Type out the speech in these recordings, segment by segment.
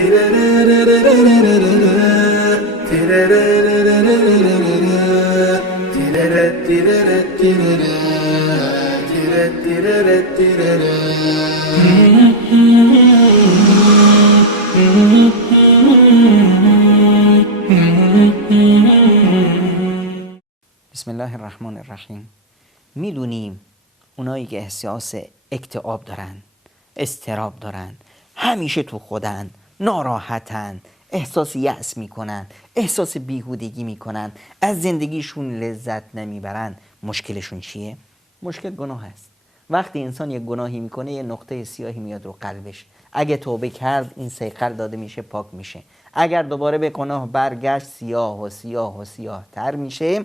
بسم الله الرحمن الرحیم. میدونیم اونایی که احساس اکتئاب دارن، اضطراب دارن، همیشه تو خودن، ناراحتن، احساس یأس میکنن، احساس بیهودگی میکنن، از زندگیشون لذت نمیبرن، مشکلشون چیه؟ مشکل گناه است. وقتی انسان یک گناهی میکنه یه نقطه سیاهی میاد رو قلبش. اگه توبه کرد این صیقل داده میشه، پاک میشه. اگر دوباره به گناه برگشت سیاه و سیاه و سیاه تر میشه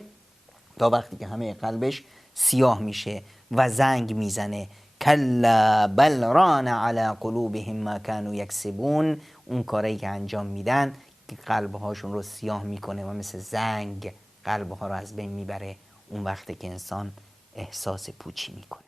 تا وقتی که همه قلبش سیاه میشه و زنگ میزنه. کلا بل ران علی قلوبهم ما كانوا یکسبون. اون کاری که انجام میدن که قلبهاشون رو سیاه میکنه و مثل زنگ قلبها رو از بین میبره. اون وقتی که انسان احساس پوچی میکنه.